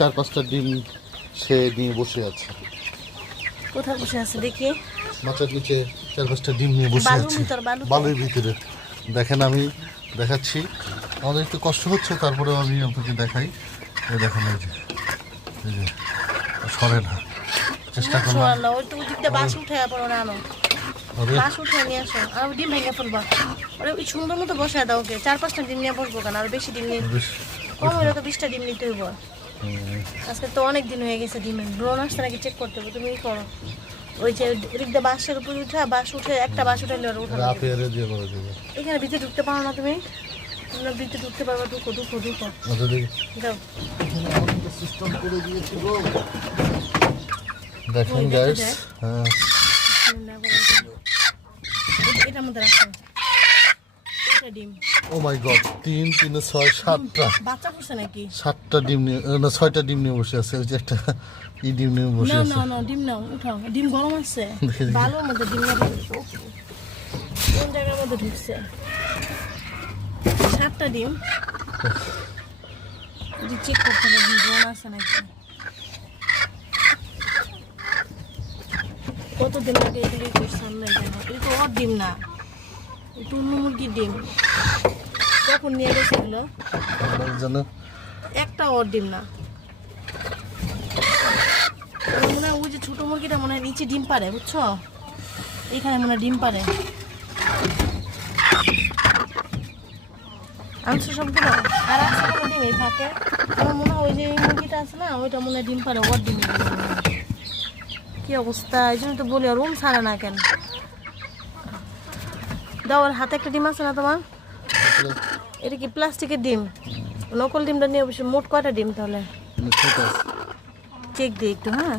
4-5টা ডিম সে নিয়ে বসে আছে। কোথায় বসে আছে দেখি? মাচার নিচে 4-5টা ডিম নিয়ে বসে আছে বালুর ভিতরে। দেখেন আমি দেখাচ্ছি, আমাদের একটু কষ্ট হচ্ছে, তারপরেও আমি আপনাকে দেখাই। এই দেখেন, এই যে সরে না, চেষ্টা করলাম। বাস উঠে পড়ো না, আনো বাস উঠে নিয়ে আসো, আর ডিম ভেঙে ফেলবা। ওরে ওই সুন্দর মতো বসায় দাও ওকে। 4-5টা ডিম নিয়ে বসবো কেন? আর বেশি ডিম নিয়ে কম হলে তো 20টা ডিম নিতে হইব। আজকে তো অনেক দিন হয়ে গেছে ডিমের ব্রণ আসছে নাকি চেক করতে হবে। তুমি করো ওই যে ওদিকটা বাসের উপরে উঠে, বাস উঠে একটা বাস উঠাইলে এখানে ভিতরে ঢুকতে পারো না তুমি? ভিতরে ঢুকতে পারবা? ঢুকো ঢুকো ঢুকো যাও। দেখেন গাইস, হ্যাঁ এটার মধ্যে রাখো ডিম। ও মাই গড, 3, 3, 6, 7টা বাচ্চা করছে নাকি? 7টা ডিম নিয়ে, না 6টা ডিম নিয়ে বসে আছে। ওই যে একটা ডিম নিয়ে বসে আছে। না ডিম নাও, উঠাও। ডিম গরম আছে, বালুর মধ্যে ডিম না কোন জায়গার মধ্যে ঢুকছে? 7টা ডিম চেক করতে হবে ডিম গরম আছে নাকি। কতদিন আগে এগুলি করছেন না? এটা তো ওর ডিম না, এটা অন্য মুরগির ডিম। কখন নিয়ে গেছে এগুলো? একটা ওর ডিম না, মনে হয় ওই যে ছোট মুরগিটা মনে হয় নিচে ডিম পারে, বুঝছো? এখানে মনে হয় ডিম পারে। আনছো সবগুলো? আর আছে কোনো ডিম এই ফাঁকে? আমার মনে হয় ওই যে মুরগিটা আছে না, ওইটা মনে হয় ডিম পারে, ওর ডিম। কি অবস্থা! এই জন্য তো বলি রুম ছাড়ে না কেন। দাও, ওর হাতে একটা ডিম আছে না তোমার? এটা কি প্লাস্টিকের ডিম? নকল ডিমটা নিয়ে অবশ্যই। মোট কয়টা ডিম তাহলে? চেক দিই একটু। হ্যাঁ